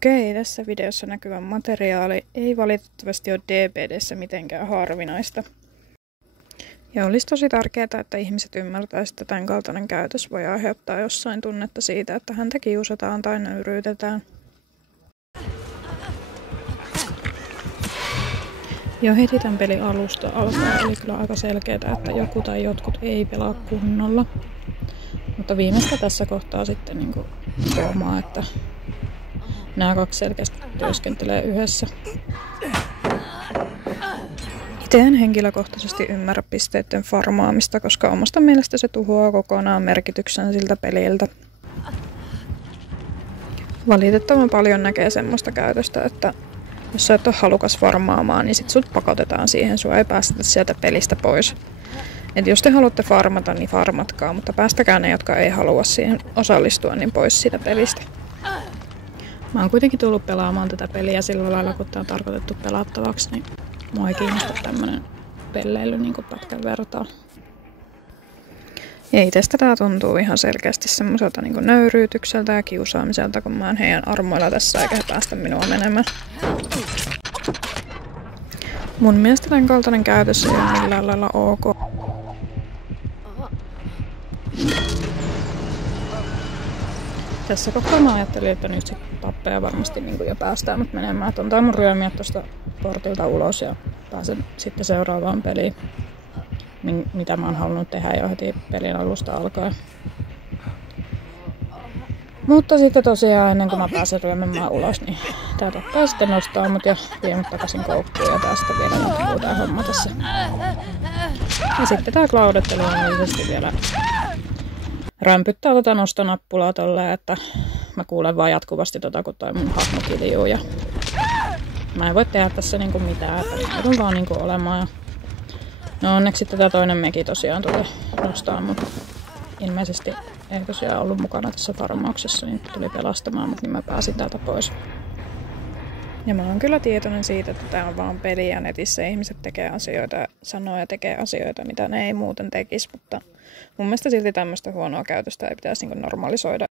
Okei, tässä videossa näkyvä materiaali ei valitettavasti ole DBD:ssä mitenkään harvinaista. Ja olisi tosi tärkeää, että ihmiset ymmärtäisivät, että tämän kaltainen käytös voi aiheuttaa jossain tunnetta siitä, että häntä kiusataan tai nöyryytetään. Jo heti tämän pelin alusta alkaa oli kyllä aika selkeää, että joku tai jotkut ei pelaa kunnolla. Mutta viimeistä tässä kohtaa sitten huomaa, että nämä kaksi selkeästi työskentelee yhdessä. Itse en henkilökohtaisesti ymmärrä pisteiden farmaamista, koska omasta mielestä se tuhoaa kokonaan merkityksen siltä peliltä. Valitettavan paljon näkee semmoista käytöstä, että jos sä et ole halukas farmaamaan, niin sit sut pakotetaan siihen, sua ei päästetä sieltä pelistä pois. Et jos te haluatte farmata, niin farmatkaa, mutta päästäkää ne, jotka ei halua siihen osallistua, niin pois siitä pelistä. Mä oon kuitenkin tullut pelaamaan tätä peliä sillä lailla, kun tää on tarkoitettu pelattavaksi, niin mua ei kiinnosta tämmönen pelleily pätkän vertaa. Ja itsestä tää tuntuu ihan selkeästi semmoiselta nöyryytykseltä ja kiusaamiselta, kun mä oon heidän armoilla tässä eikä he päästä minua menemään. Mun mielestä tämän kaltainen käytös ei ole millään lailla ok. Tässä kohtaa mä ajattelin, että nyt se tappeja varmasti jo päästään mut menemään. Että on tää mun ryömiä tosta portilta ulos ja pääsen sitten seuraavaan peliin, mitä mä oon halunnut tehdä jo heti pelin alusta alkaen. Mutta sitten tosiaan ennen kuin mä pääsen ryömimään ulos, niin tää tappaja sitten nostaa mut ja vie mut takaisin koukkuun ja tää sitten vielä jatkuu tää homma tässä. Ja sitten tää klaudettelu on vielä rämpyttää nostonappulaa tolleen, että mä kuulen vaan jatkuvasti kun toi mun hahmo kiljuu ja mä en voi tehdä tässä mitään, että joudun vaan olemaan. No onneksi sitten tää toinen meki tosiaan tuli nostaa, mutta ilmeisesti ei tosiaan ollut mukana tässä farmauksessa, niin tuli pelastamaan, mutta niin mä pääsin täältä pois. Ja mä oon kyllä tietoinen siitä, että tää on vaan peli ja netissä ihmiset tekee asioita, sanoo ja tekee asioita, mitä ne ei muuten tekisi, mutta mun mielestä silti tämmöistä huonoa käytöstä ei pitäisi normalisoida.